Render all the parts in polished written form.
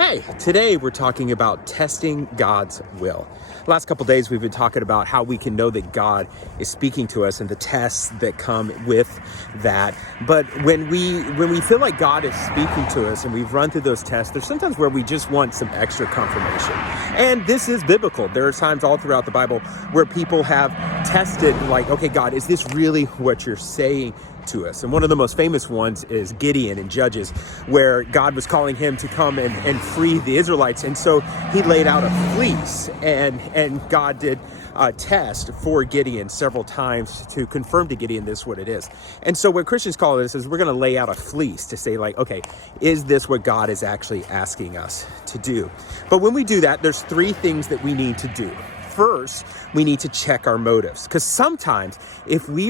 Hey, today we're talking about testing God's will. The last couple days we've been talking about how we can know that God is speaking to us and the tests that come with that. But when we feel like God is speaking to us and we've run through those tests, there's sometimes where we just want some extra confirmation. And this is biblical. There are times all throughout the Bible where people have tested like, okay, God, is this really what you're saying to us? And one of the most famous ones is Gideon in Judges, where God was calling him to come and free the Israelites. And so he laid out a fleece, and God did a test for Gideon several times to confirm to Gideon this is what it is. And so what Christians call this is we're going to lay out a fleece to say like, okay, is this what God is actually asking us to do? But when we do that, there's three things that we need to do. First, we need to check our motives, because sometimes if we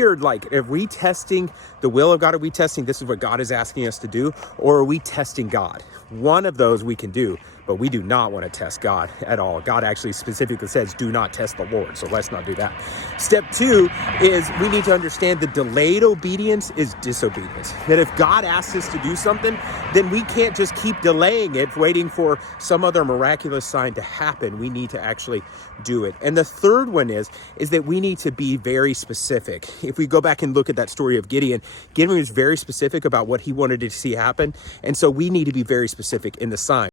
testing the will of God, are we testing this is what God is asking us to do, or are we testing God? One of those we can do, but we do not want to test God at all. God actually specifically says, do not test the Lord. So let's not do that. Step two is we need to understand that delayed obedience is disobedience. That if God asks us to do something, then we can't just keep delaying it, waiting for some other miraculous sign to happen. We need to actually do it. And the third one is that we need to be very specific. If we go back and look at that story of Gideon was very specific about what he wanted to see happen. And so we need to be very specific in the sign.